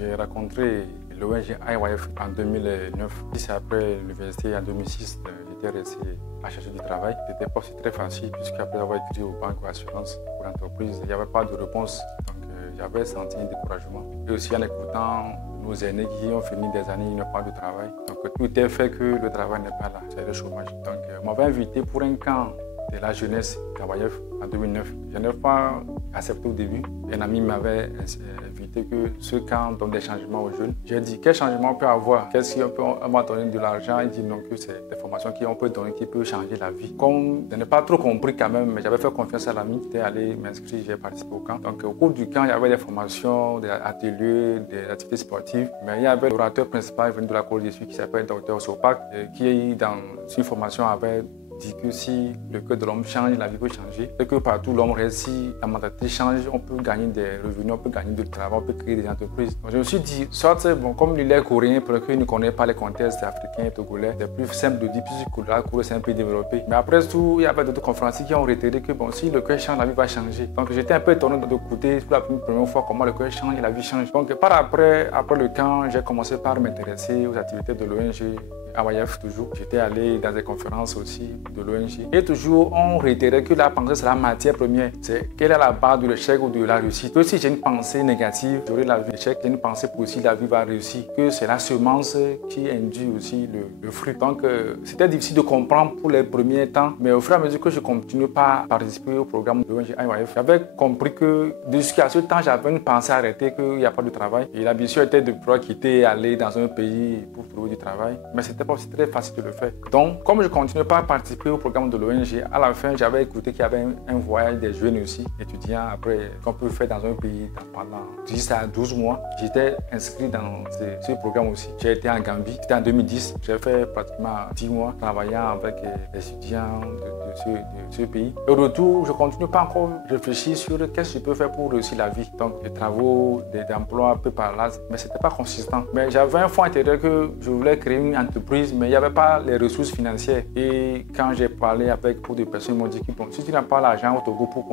J'ai rencontré l'ONG IYF en 2009. C'est après l'université en 2006, j'étais resté à chercher du travail. C'était pas aussi très facile puisqu'après avoir écrit aux banques ou assurances pour l'entreprise, il n'y avait pas de réponse. Donc j'avais senti un découragement. Et aussi en écoutant nos aînés qui ont fini des années, ils n'ont pas de travail. Donc tout est fait que le travail n'est pas là, c'est le chômage. Donc on m'avait invité pour un camp de la jeunesse d'IYF en 2009. Je n'ai pas accepté au début. Un ami m'avait invité que ce camp donne des changements aux jeunes. J'ai dit, quel changement on peut avoir? Qu'est-ce qu'on m'a donné de l'argent? Il dit non, que c'est des formations qu'on peut donner qui peuvent changer la vie. Comme je n'ai pas trop compris quand même, mais j'avais fait confiance à l'ami, j'étais allé m'inscrire, j'ai participé au camp. Donc au cours du camp, il y avait des formations, des ateliers, des activités sportives. Mais il y avait l'orateur principal venu de la Côte d'Ivoire qui s'appelle Dr Sopak, qui dans une formation avait dit que si le cœur de l'homme change, la vie peut changer. Et que partout l'homme reste, si la mentalité change, on peut gagner des revenus, on peut gagner du travail, on peut créer des entreprises. Donc je me suis dit, soit bon, comme il est coréen, pour lequel il ne connaît pas les contextes africains et togolais, c'est plus simple de dire, puisque la Corée c'est un pays développé. Mais après tout, il y avait d'autres conférenciers qui ont retiré que bon, si le cœur change, la vie va changer. Donc j'étais un peu étonné d'écouter pour la première fois comment le cœur change et la vie change. Donc après le camp, j'ai commencé par m'intéresser aux activités de l'ONG. IYF toujours. J'étais allé dans des conférences aussi de l'ONG. Et toujours, on réitérait que la pensée, c'est la matière première. C'est quelle est la base de l'échec ou de la réussite. Que si j'ai une pensée négative, j'aurai la vie d'échec. J'ai une pensée positive, la vie va réussir. Que c'est la semence qui induit aussi le fruit. Donc, c'était difficile de comprendre pour les premiers temps. Mais au fur et à mesure que je continue pas à participer au programme de l'ONG IYF, j'avais compris que jusqu'à ce temps, j'avais une pensée arrêtée qu'il n'y a pas de travail. Et l'ambition était de pouvoir quitter, aller dans un pays pour trouver du travail. Mais c'était pas aussi très facile de le faire. Donc, comme je continuais pas à participer au programme de l'ONG, à la fin, j'avais écouté qu'il y avait un voyage des jeunes aussi, étudiants, après, qu'on peut faire dans un pays pendant 10 à 12 mois. J'étais inscrit dans ce programme aussi. J'ai été en Gambie, c'était en 2010. J'ai fait pratiquement 10 mois travaillant avec les étudiants de ce pays. Et au retour, je continue pas encore réfléchir sur qu'est-ce que je peux faire pour réussir la vie. Donc, des travaux, des emplois un peu par là, mais c'était pas consistant. Mais j'avais un fond intérieur que je voulais créer une entreprise, mais il n'y avait pas les ressources financières. Et quand j'ai parlé avec beaucoup de personnes, ils m'ont dit que bon, si tu n'as pas l'argent au Togo pour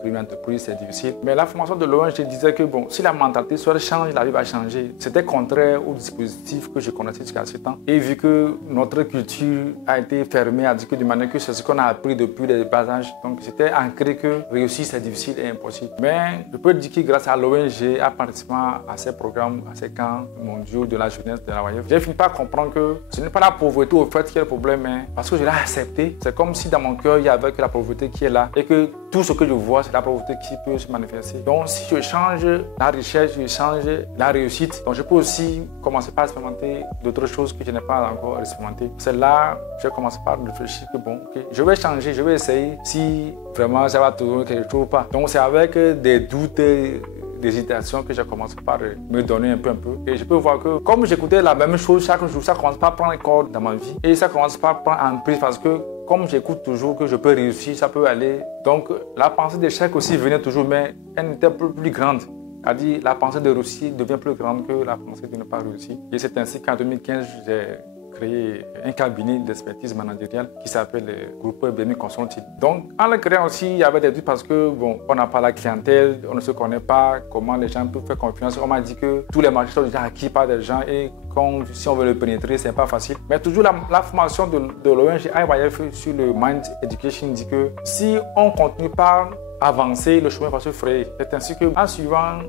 créer une entreprise, c'est difficile. Mais la formation de l'ONG disait que bon, si la mentalité soit change, la vie va changer. C'était contraire au dispositif que je connaissais jusqu'à ce temps. Et vu que notre culture a été fermée, a dit que de manière que c'est ce qu'on a appris depuis les bas âges. Donc c'était ancré que réussir c'est difficile et impossible. Mais je peux dire que grâce à l'ONG, à participant à ces programmes, à ces camps mondiaux de la jeunesse de l'IYF, j'ai fini par comprendre que ce n'est pas la pauvreté au fait qui est le problème, hein, parce que je l'ai accepté. C'est comme si dans mon cœur il y avait que la pauvreté qui est là et que tout ce que je vois c'est la pauvreté qui peut se manifester. Donc si je change la richesse, je change la réussite, donc je peux aussi commencer par expérimenter d'autres choses que je n'ai pas encore expérimentées. C'est là que j'ai commencé par réfléchir que bon, okay, je vais changer, je vais essayer si vraiment ça va tourner quelque chose ou pas. Donc c'est avec des doutes, des hésitations que j'ai commencé par me donner un peu. Et je peux voir que comme j'écoutais la même chose chaque jour, ça commence par prendre corps dans ma vie. Et ça commence par prendre en prise parce que comme j'écoute toujours que je peux réussir, ça peut aller. Donc la pensée d'échec aussi venait toujours, mais elle était plus grande. C'est-à-dire la pensée de réussir devient plus grande que la pensée de ne pas réussir. Et c'est ainsi qu'en 2015, j'ai créé un cabinet d'expertise managériale qui s'appelle le groupe BMI Consulting. Donc, en le créant aussi, il y avait des doutes parce que, bon, on n'a pas la clientèle, on ne se connaît pas, comment les gens peuvent faire confiance. On m'a dit que tous les marchés sont déjà acquis par des gens et si on veut le pénétrer, c'est pas facile. Mais toujours la formation de l'ONG IYF sur le Mind Education dit que si on continue par avancer, le chemin va se frayer. C'est ainsi qu'en suivant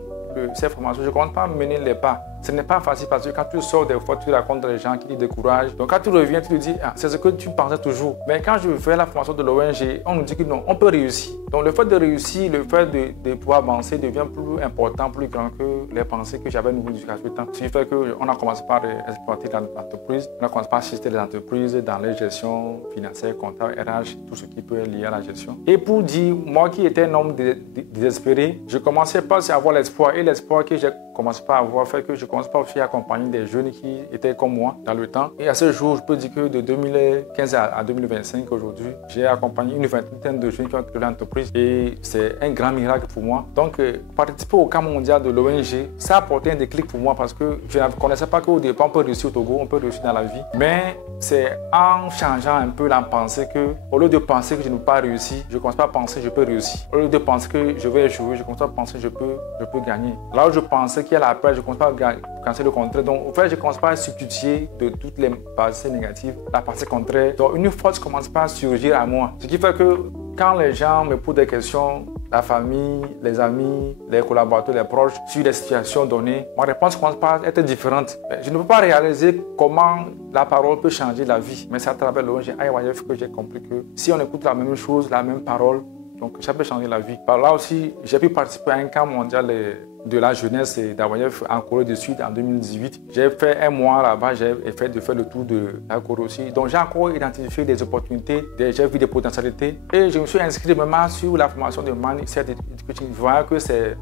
ces formations, je ne compte pas mener les pas. Ce n'est pas facile parce que quand tu sors des fois, tu racontes les gens qui te découragent. Donc quand tu reviens, tu te dis, ah, c'est ce que tu pensais toujours. Mais quand je fais la formation de l'ONG, on nous dit que non, on peut réussir. Donc le fait de réussir, le fait de pouvoir avancer devient plus important, plus grand que les pensées que j'avais nouveau jusqu'à ce temps. Ce qui fait qu'on a commencé par exploiter l'entreprise, on a commencé par assister les entreprises dans les gestions financières, comptables, RH, tout ce qui peut être lié à la gestion. Et pour dire, moi qui étais un homme désespéré, je commençais pas à avoir l'espoir. Et l'espoir que j'ai commencé par avoir fait que je commence pas aussi à accompagner des jeunes qui étaient comme moi dans le temps. Et à ce jour, je peux dire que de 2015 à 2025, aujourd'hui, j'ai accompagné une vingtaine de jeunes qui ont créé l'entreprise et c'est un grand miracle pour moi. Donc, participer au camp mondial de l'ONG, ça a apporté un déclic pour moi parce que je ne connaissais pas qu'au départ, on peut réussir au Togo, on peut réussir dans la vie. Mais c'est en changeant un peu la pensée que, au lieu de penser que je ne peux pas réussir, je commence pas à penser que je peux réussir. Au lieu de penser que je vais échouer, je commence à penser que je peux gagner. Là où je pensais qu'il y a la peur, je commence pas cancer le contraire. Donc, en fait, je ne commence pas à substituer de toutes les pensées négatives la pensée contraire. Donc, une force ne commence pas à surgir à moi. Ce qui fait que quand les gens me posent des questions, la famille, les amis, les collaborateurs, les proches, sur des situations données, ma réponse commence par être différente. Je ne peux pas réaliser comment la parole peut changer la vie. Mais c'est à travers l'ONG IYF que j'ai compris que si on écoute la même chose, la même parole, donc ça peut changer la vie. Par là aussi, j'ai pu participer à un camp mondial de la jeunesse d'IYF en Corée du Sud en 2018. J'ai fait un mois là-bas, j'ai fait le tour de la Corée aussi. Donc j'ai encore identifié des opportunités, j'ai vu des potentialités et je me suis inscrit vraiment sur la formation de Mindset Education. Je vois que c'est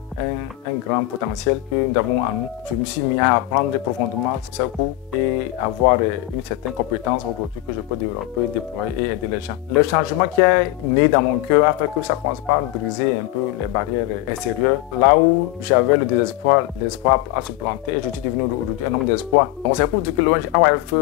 un grand potentiel que nous avons en nous. Je me suis mis à apprendre profondément ce cours et avoir une certaine compétence aujourd'hui que je peux développer, déployer et aider les gens. Le changement qui est né dans mon cœur a fait que ça commence par briser un peu les barrières extérieures. Là où j'avais le désespoir, l'espoir à se planter et je suis devenu aujourd'hui un homme d'espoir. Donc c'est pour dire que l'ONG IYF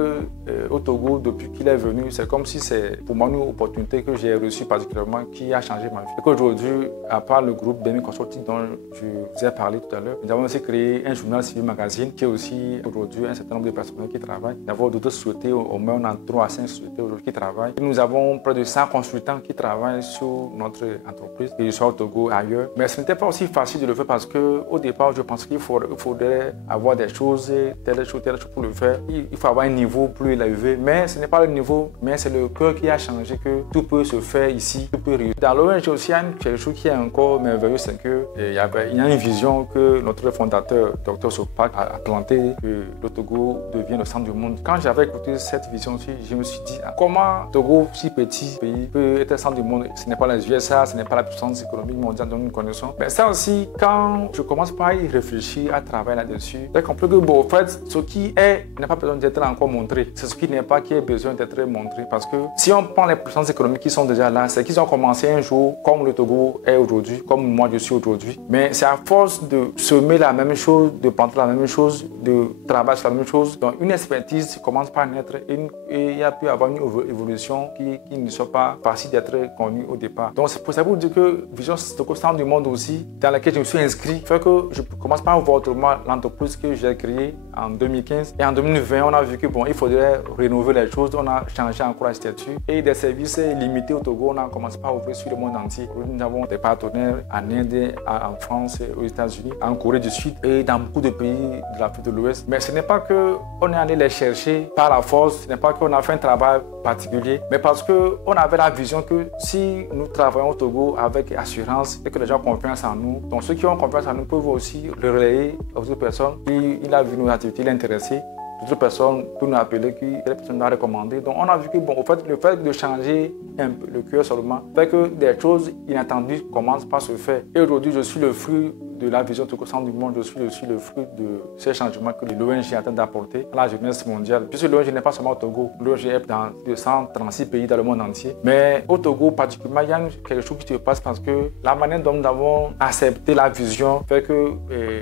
au Togo, depuis qu'il est venu, c'est comme si c'est pour moi une opportunité que j'ai reçue particulièrement qui a changé ma vie. Et qu'aujourd'hui, à part le groupe Bemi Consulting dont je vous ai parlé tout à l'heure, nous avons aussi créé un journal Civil Magazine qui est aussi aujourd'hui un certain nombre de personnes qui travaillent. Nous avons d'autres sociétés, au moins on a 3 à 5 sociétés aujourd'hui qui travaillent. Et nous avons près de 100 consultants qui travaillent sur notre entreprise, que ce soit au Togo, ailleurs. Mais ce n'était pas aussi facile de le faire parce qu'au départ, je pense qu'il faudrait avoir des choses, telle chose pour le faire. Il faut avoir un niveau plus élevé. Mais ce n'est pas le niveau, mais c'est le cœur qui a changé que tout peut se faire ici, tout peut réussir. Dans l'ONG aussi, il y a quelque chose qui est encore merveilleux, c'est qu'il y a une vision que notre fondateur, Dr Sopak, a plantée, que le Togo devient le centre du monde. Quand j'avais écouté cette vision aussi, je me suis dit, comment Togo, si petit pays, peut être le centre du monde? Ce n'est pas les USA, ce n'est pas la puissance économique mondiale dont nous connaissons. Mais ça aussi, quand je commence par y réfléchir, à travailler là-dessus, j'ai compris que, bon, en fait, ce qui est n'a pas besoin d'être encore montré. C'est ce qui n'est pas qui a besoin d'être montré. Parce que si on prend les puissances économiques qui sont déjà là, c'est qu'ils ont commencé un jour comme le Togo est aujourd'hui, comme moi je suis aujourd'hui. Mais c'est à force de semer la même chose, de planter la même chose, de travailler sur la même chose. Donc une expertise commence par naître et il y a pu avoir une évolution qui ne soit pas facile d'être connue au départ. Donc c'est pour ça vous dire que Vision Togo Centre du Monde aussi, dans laquelle je me suis inscrit, fait que je commence par voir autrement l'entreprise que j'ai créée en 2015. Et en 2020, on a vu que bon, il faudrait rénover les choses. On a changé encore la statut. Et des services limités au Togo, on a commencé par ouvrir sur le monde entier. Nous avons des partenaires en Inde, en France, aux États-Unis, en Corée du Sud et dans beaucoup de pays de l'Afrique de l'Ouest. Mais ce n'est pas qu'on est allé les chercher par la force, ce n'est pas qu'on a fait un travail particulier, mais parce qu'on avait la vision que si nous travaillons au Togo avec assurance et que les gens ont confiance en nous, donc ceux qui ont confiance en nous peuvent aussi le relayer aux autres personnes. Il a vu nos activités, il est intéressé. D'autres personnes peuvent nous appeler, que les personnes nous ont recommandé. Donc on a vu que bon, au fait, le fait de changer un peu le cœur seulement fait que des choses inattendues commencent par se faire. Et aujourd'hui, je suis le fruit de la vision Togo Centre du Monde, je suis aussi le fruit de ces changements que l'ONG est en train d'apporter à la jeunesse mondiale. Puisque l'ONG n'est pas seulement au Togo, l'ONG est dans 236 pays dans le monde entier. Mais au Togo particulièrement, il y a quelque chose qui se passe parce que la manière dont nous avons accepté la vision fait que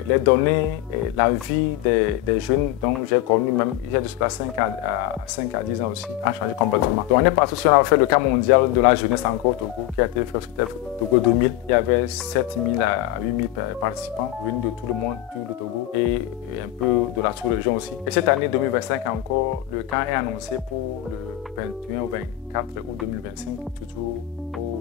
les données, la vie des jeunes dont j'ai connu, même il y a de cela 5 à 10 ans aussi, a changé complètement. Donc on est parti sur, on a fait le camp mondial de la jeunesse encore au Togo, qui a été fait au Togo 2000. Il y avait 7000 à 8000 participants venus de tout le monde, tout le Togo et un peu de la sous-région aussi. Et cette année 2025 encore, le camp est annoncé pour le 21 au 24 août 2025, toujours au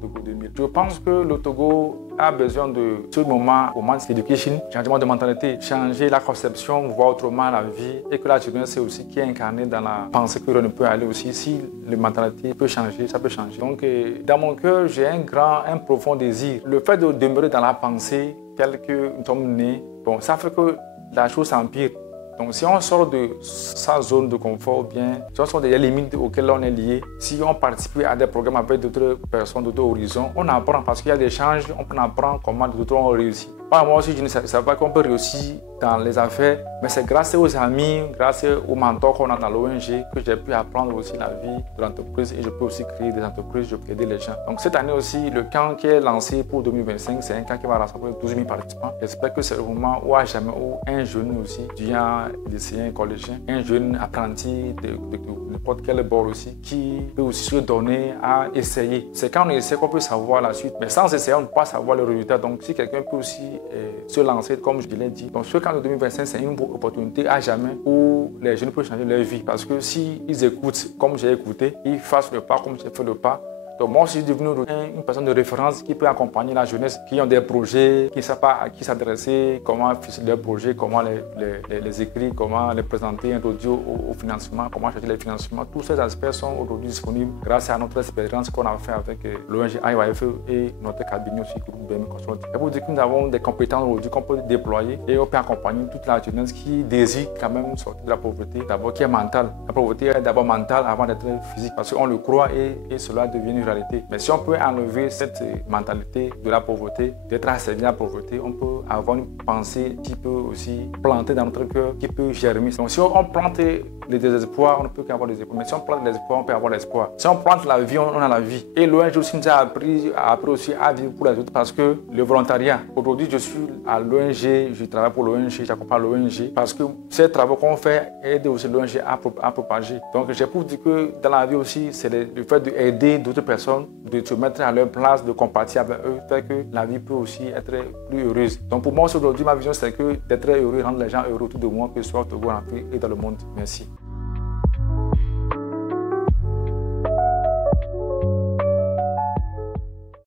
Togo 2000. Je pense que le Togo a besoin de ce moment d'éducation, changement de mentalité, changer la conception, voir autrement la vie et que la jeunesse c'est aussi qui est incarnée dans la pensée que l'on peut aller aussi. Si la mentalité peut changer, ça peut changer. Donc dans mon cœur, j'ai un profond désir. Le fait de demeurer dans la pensée telle que nous sommes nés, bon, ça fait que la chose s'empire. Donc si on sort de sa zone de confort, bien, si on sort des limites auxquelles on est lié, si on participe à des programmes avec d'autres personnes, d'autres horizons, on apprend parce qu'il y a des échanges, on apprend comment d'autres ont réussi. Moi aussi, je ne savais pas qu'on peut réussir dans les affaires, mais c'est grâce aux amis, grâce aux mentors qu'on a dans l'ONG que j'ai pu apprendre aussi la vie de l'entreprise et je peux aussi créer des entreprises, je peux aider les gens. Donc cette année aussi, le camp qui est lancé pour 2025, c'est un camp qui va rassembler 12 000 participants. J'espère que c'est le moment où à jamais où un jeune aussi, étudiant, lycéen, collégien, un jeune apprenti de n'importe quel bord aussi, qui peut aussi se donner à essayer. C'est quand on essaie qu'on peut savoir la suite, mais sans essayer, on ne peut pas savoir le résultat. Donc si quelqu'un peut aussi se lancer, comme je l'ai dit. Donc ce camp de 2025, c'est une opportunité à jamais où les jeunes peuvent changer leur vie. Parce que s'ils écoutent comme j'ai écouté, ils fassent le pas comme j'ai fait le pas. Donc moi, je suis devenu une personne de référence qui peut accompagner la jeunesse, qui ont des projets, qui ne savent pas à qui s'adresser, comment faire leurs projets, comment les écrire, comment les présenter, introduire au financement, comment chercher les financements. Tous ces aspects sont aujourd'hui disponibles grâce à notre expérience qu'on a fait avec l'ONG IYF et notre cabinet aussi, groupe BM Consult. Et pour dire que nous avons des compétences aujourd'hui qu'on peut déployer et on peut accompagner toute la jeunesse qui désire quand même sortir de la pauvreté, d'abord qui est mentale. La pauvreté est d'abord mentale avant d'être physique, parce qu'on le croit et cela devient une réalité. Mais si on peut enlever cette mentalité de la pauvreté, d'être asservi à la pauvreté, on peut avoir une pensée qui peut aussi planter dans notre cœur, qui peut germer. Donc si on plante le désespoir, on ne peut qu'avoir des espoirs. Mais si on plante l'espoir, on peut avoir l'espoir. Si on plante la vie, on a la vie. Et l'ONG aussi nous a appris aussi à vivre pour les autres, parce que le volontariat, aujourd'hui je suis à l'ONG, je travaille pour l'ONG, j'accompagne l'ONG, parce que ces travaux qu'on fait aident aussi l'ONG à propager. Donc j'ai pour dire que dans la vie aussi, c'est le fait d'aider d'autres personnes, de se mettre à leur place, de compatir avec eux, fait que la vie peut aussi être plus heureuse. Donc pour moi aujourd'hui, ma vision c'est que d'être heureux, rendre les gens heureux autour de moi, que ce soit au Togo, en Afrique et dans le monde. Merci.